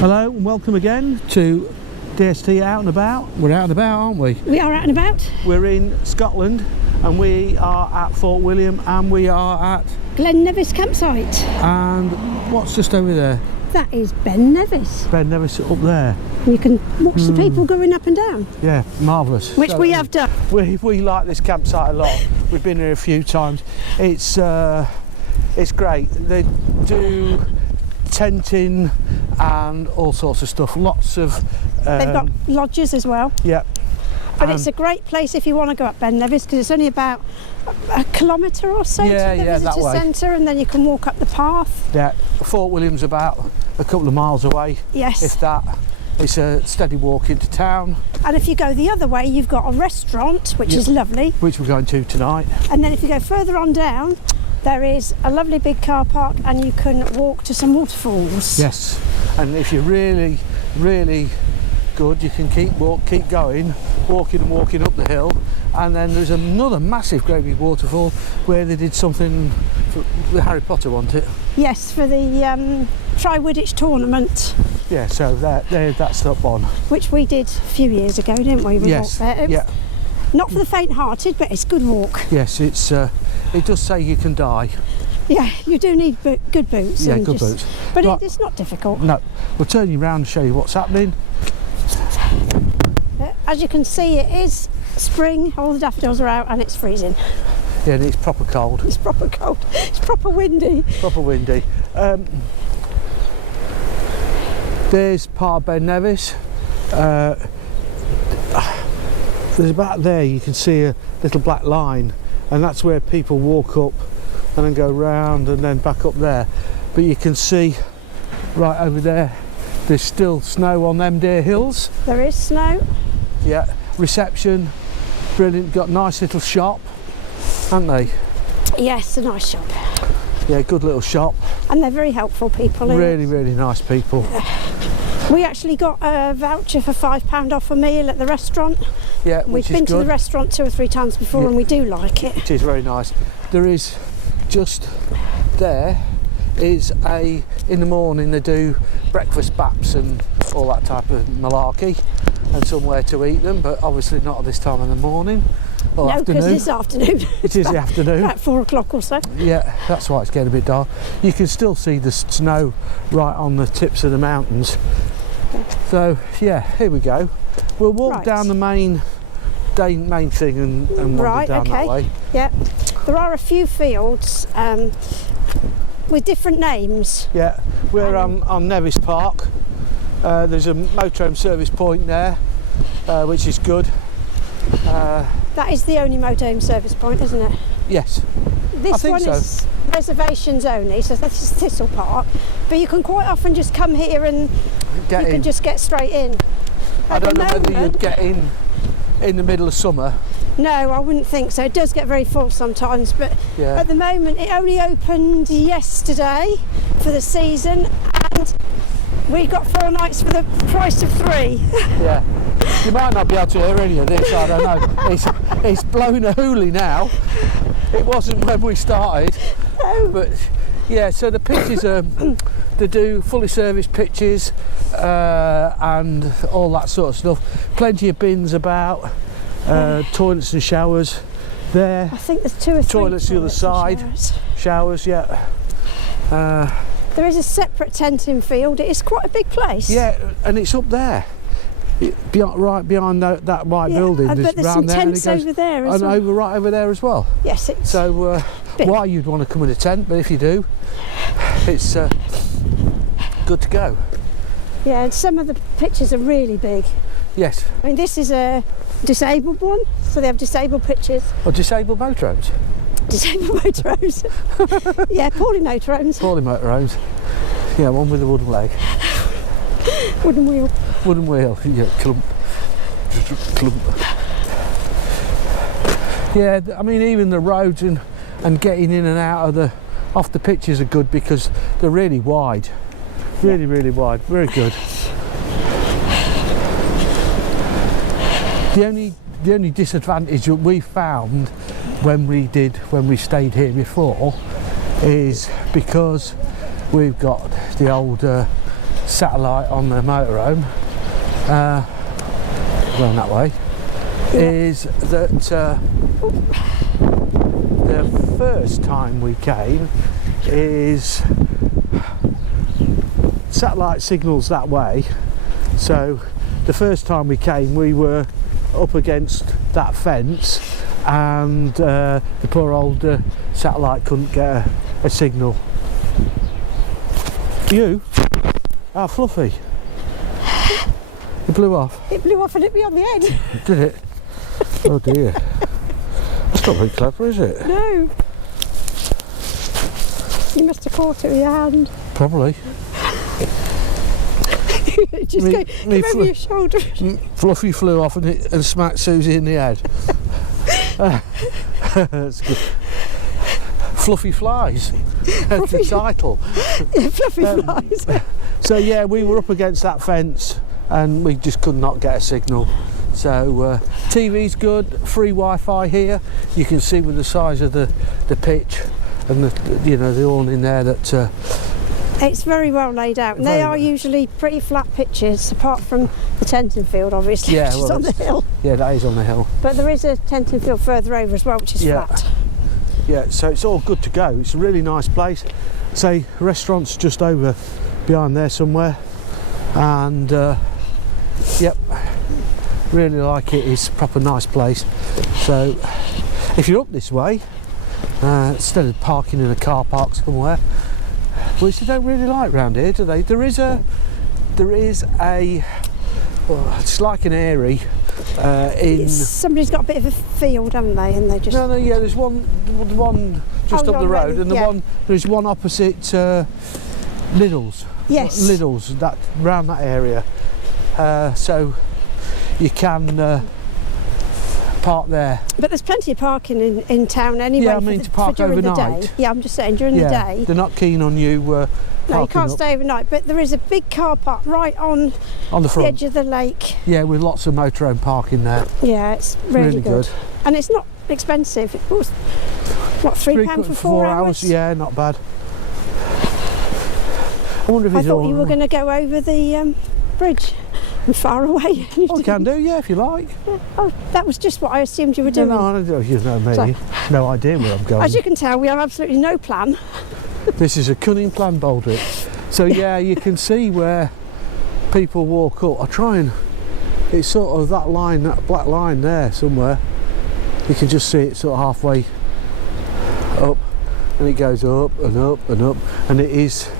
Hello and welcome again to DST Out and About. We're out and about, aren't we? We are out and about. We're in Scotland and we are at Fort William and we are at Glen Nevis campsite. And what's just over there? That is Ben Nevis. Ben Nevis up there. You can watch the people going up and down. Yeah, marvellous. Which we have done. We like this campsite a lot. We've been here a few times. It's great. They do tenting and all sorts of stuff. Lots of They've got lodges as well. Yeah. But it's a great place if you want to go up Ben Nevis, because it's only about a kilometre or so to the visitor centre, and then you can walk up the path. Yeah, Fort William's about a couple of miles away. Yes. If that. It's a steady walk into town. And if you go the other way, you've got a restaurant, which is lovely. Which we're going to tonight. And then if you go further on down, there is a lovely big car park and you can walk to some waterfalls. Yes, and if you're really, really good, you can keep going, walking and walking up the hill, and then there's another massive great big waterfall where they did something for the Harry Potter, wasn't it? Yes, for the Tri-Widditch tournament. Yeah, so that's up on. Which we did a few years ago, didn't we? Yes, yeah. Not for the faint-hearted, but it's a good walk. Yes, it does say you can die. Yeah, you do need good boots. Yeah, good boots. But right. It's not difficult. No, we'll turn you around and show you what's happening. As you can see, it is spring, all the daffodils are out and it's freezing. Yeah, and it's proper cold. It's proper cold. It's proper windy. Proper windy. There's part of Ben Nevis. There's about there you can see a little black line, and that's where people walk up and then go round and then back up there. But you can see right over there, there's still snow on them dear hills. There is snow. Yeah, reception, brilliant. Got a nice little shop, haven't they? Yes, a nice shop. Yeah, good little shop. And they're very helpful people. Really, really nice people. We actually got a voucher for £5 off a meal at the restaurant. Yeah, We've been to the restaurant 2 or 3 times before, and we do like it. It is very nice. There is just there is in the morning they do breakfast baps and all that type of malarkey, and somewhere to eat them, but obviously not at this time of the morning or no, afternoon. because it's afternoon. It is the afternoon. About 4 o'clock or so. Yeah, that's why it's getting a bit dark. You can still see the snow right on the tips of the mountains. So yeah, here we go. We'll walk down the main thing and wander down that way. Yeah, there are a few fields with different names. Yeah, we're on Nis Park. There's a motorhome service point there, which is good. That is the only motorhome service point, isn't it? Yes. This one is reservations only, so this is Thistle Park. But you can quite often just come here and you can just get straight in. I don't know whether you'd get in the middle of summer. No, I wouldn't think so. It does get very full sometimes, but at the moment it only opened yesterday for the season, and we got 4 nights for the price of 3. Yeah. You might not be able to hear any of this, I don't know. It's blown a hoolie now. It wasn't when we started. No. But yeah, so the pitches are, they do fully serviced pitches and all that sort of stuff. Plenty of bins about, toilets and showers there. I think there's 2 or 3 toilets the other side. Showers, yeah. There is a separate tenting field. It is quite a big place. Yeah, and it's up there. Right behind that white building. But there's some tents over there as well. Right over there as well. Yes, it's so why you'd want to come in a tent, but if you do, it's good to go. Yeah, and some of the pictures are really big. Yes. I mean, this is a disabled one, so they have disabled pictures. Or disabled motorhomes. Disabled motorhomes. Yeah, poorly motorhomes. Poorly motorhomes. Yeah, one with a wooden leg. Wooden wheel. Wooden wheel, yeah, clump. Yeah, I mean, even the roads and getting in and out of off the pitches are good because they're really wide. Really, really wide. Very good. The only disadvantage that we found when we stayed here before is because we've got the old satellite on the motorhome, going that way, is that the first time we came is satellite signals that way, so the first time we came we were up against that fence and the poor old satellite couldn't get a signal. You? Ah, Fluffy. It blew off. It blew off and hit me on the head. Did it? Oh dear. That's not very clever, is it? No. You must have caught it with your hand. Probably. Just go over your shoulder. Fluffy flew off and smacked Susie in the head. That's good. Fluffy flies. That's the title. Fluffy flies. So yeah, we were up against that fence and we just could not get a signal. So TV's good, free Wi-Fi here. You can see with the size of the pitch and the awning there that it's very well laid out, and they are usually pretty flat pitches, apart from the tenting field, obviously, which is on the hill. Yeah, that is on the hill. But there is a tenting field further over as well, which is flat. Yeah, so it's all good to go. It's a really nice place. Say, restaurant's just over behind there somewhere, and yep, really like it. It's a proper nice place. So if you're up this way, instead of parking in a car park somewhere, which they don't really like round here, do they? There is a well, it's like an airy somebody's got a bit of a field, haven't they? And they just yeah, there's one just up the road, and there's one opposite Lidl's. Yes, Lidl's, that round that area, so you can park there. But there's plenty of parking in town anyway. Yeah, I mean to park during overnight. The day. Yeah, I'm just saying during the day. They're not keen on you no, you can't up. stay overnight, but there is a big car park right on the front, edge of the lake. Yeah, with lots of motorhome parking there. Yeah, it's really good. And it's not expensive. It was, what, £3 for 4 hours? Yeah, not bad. I wonder if I thought you were going to go over the bridge and far away. Oh, you can do, yeah, if you like. Yeah. Oh, that was just what I assumed you were doing. No, you know me. So, no idea where I'm going. As you can tell, we have absolutely no plan. This is a cunning plan, Baldrick. So yeah, you can see where people walk up. I try and, it's sort of that line, that black line there somewhere. You can just see it sort of halfway up, and it goes up and up and up, and it is.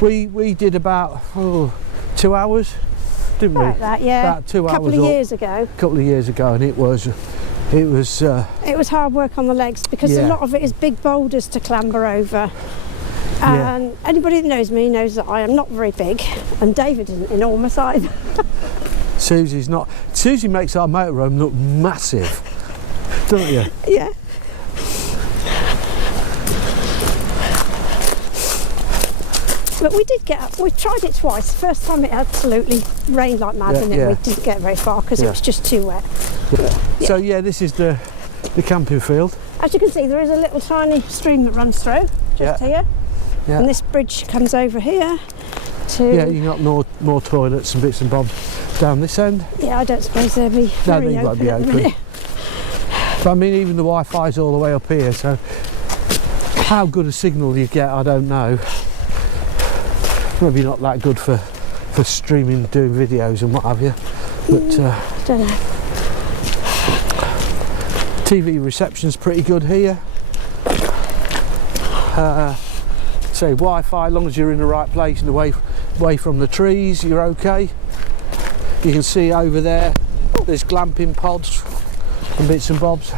We did about 2 hours, didn't we? Like that, yeah. About 2 hours. A couple of years ago, and it was hard work on the legs because a lot of it is big boulders to clamber over. And anybody that knows me knows that I am not very big, and David isn't enormous either. Susie's not. Susie makes our motorhome look massive, don't you? Yeah. But we tried it twice. The first time it absolutely rained like mad, and we didn't get very far because it was just too wet. Yeah. So yeah, this is the camping field. As you can see, there is a little tiny stream that runs through just here. Yeah. And this bridge comes over here to... Yeah, you got more toilets and bits and bobs down this end. Yeah, I don't suppose they'll be very open. Be open. But I mean, even the Wi-Fi's all the way up here, so how good a signal you get, I don't know. Maybe not that good for streaming, doing videos and what have you. But I don't know. TV reception's pretty good here. Say Wi-Fi, as long as you're in the right place and away from the trees, you're okay. You can see over there, there's glamping pods and bits and bobs.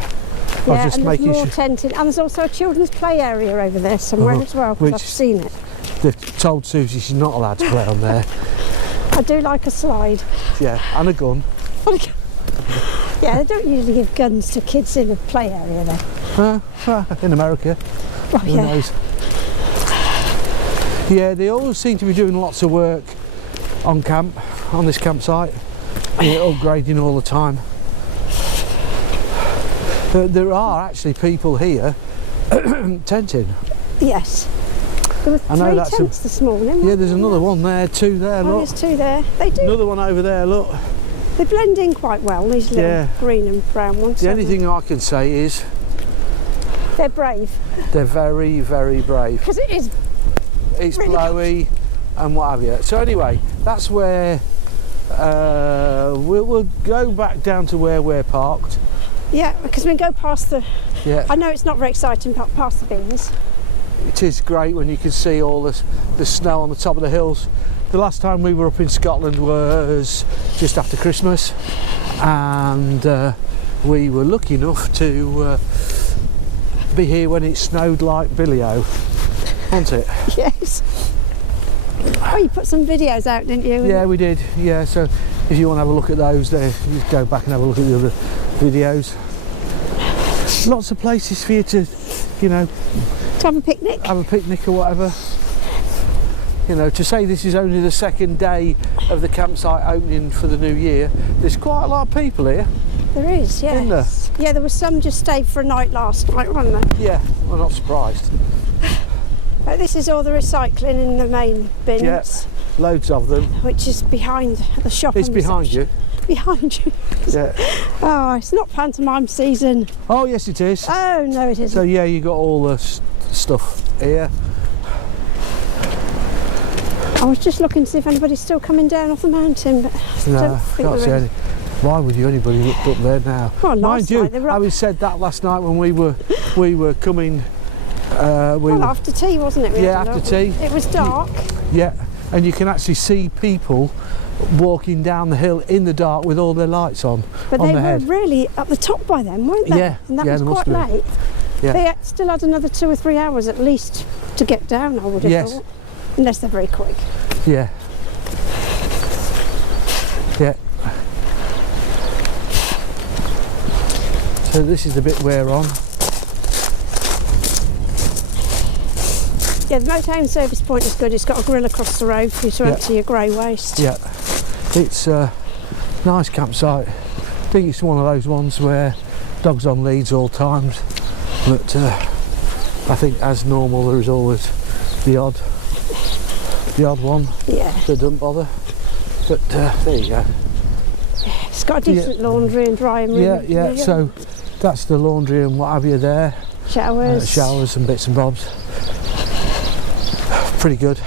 Yeah, and there's more tenting, and there's also a children's play area over there somewhere as well, because I've seen it. They've told Susie she's not allowed to play on there. I do like a slide. Yeah, and a gun. Yeah, they don't usually give guns to kids in a play area there. In America. Oh, who knows? Yeah, they always seem to be doing lots of work on this campsite. They're upgrading all the time. There are actually people here tenting. Yes. There were three tents this morning. Yeah, there's another one there, two there, look. There's two there. They do. Another one over there, look. They blend in quite well, these little green and brown ones. The only thing I can say is... they're brave. They're very, very brave. Because it's really blowy and what have you. So anyway, that's where we'll go back down to where we're parked. Yeah, because we go past the... Yeah. I know it's not very exciting, but past the bins. It is great when you can see all the snow on the top of the hills. The last time we were up in Scotland was just after Christmas, and we were lucky enough to be here when it snowed like Billy-O, wasn't it? Yes. Oh, you put some videos out, didn't you? Yeah, we did. Yeah, so if you want to have a look at those, there, you go back and have a look at the other videos. Lots of places for you to, you know, to have a picnic. Have a picnic or whatever. You know, to say this is only the second day of the campsite opening for the new year, there's quite a lot of people here. There is, yes. Isn't there? Yeah, there was some just stayed for a night last night, wasn't there? Yeah, I'm not surprised. This is all the recycling in the main bins. Yeah, loads of them. Which is behind the shop. It's behind you. Behind you. Yeah. Oh, it's not pantomime season. Oh, yes it is. Oh, no it isn't. So yeah, you got all the stuff here. I was just looking to see if anybody's still coming down off the mountain, but no, I can't see any. Why would you anybody look up there now? Well, mind you, having said that, last night when we were coming, after tea, wasn't it? Yeah, after tea. It was dark. Yeah, and you can actually see people walking down the hill in the dark with all their lights on. But on they their were head. really at the top by then, weren't they? Yeah, and that yeah, was quite late. Yeah. They still had another 2 or 3 hours at least to get down, I would have thought. Unless they're very quick. Yeah. Yeah. So this is the bit we're on. Yeah, the Motorhome service point is good. It's got a grill across the road for you to empty your grey waste. Yeah. It's a nice campsite. I think it's one of those ones where dogs on leads all times. But I think as normal there is always the odd one that doesn't bother. But there you go. It's got a decent laundry and drying room. Yeah. So that's the laundry and what have you there. Showers. Showers and bits and bobs. Pretty good.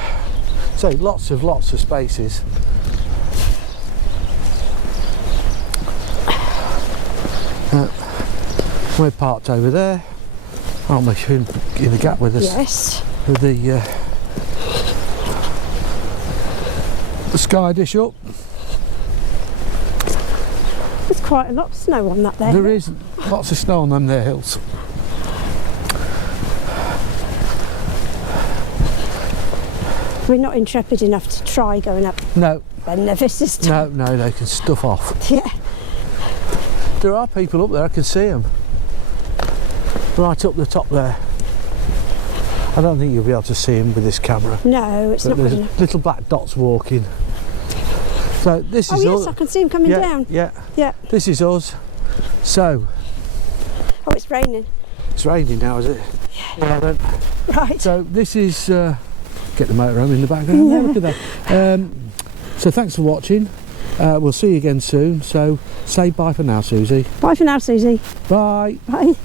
So lots of spaces. We're parked over there, aren't we? In the gap with us. Yes. With the sky dish up. There's quite a lot of snow on that there. There is lots of snow on them there hills. We're not intrepid enough to try going up. No. Ben Nevis this time. No, they can stuff off. Yeah. There are people up there, I can see them. Right up the top there. I don't think you'll be able to see them with this camera. No, it's not good enough. Little black dots walking. So this is yes, I can see them coming down. Yeah. Yeah. This is us. So. Oh, it's raining. It's raining now, is it? Yeah. Then. Right. So this is. Get the motorhome in the background. Yeah, look at that. So thanks for watching. We'll see you again soon. So say bye for now, Susie. Bye for now, Susie. Bye. Bye.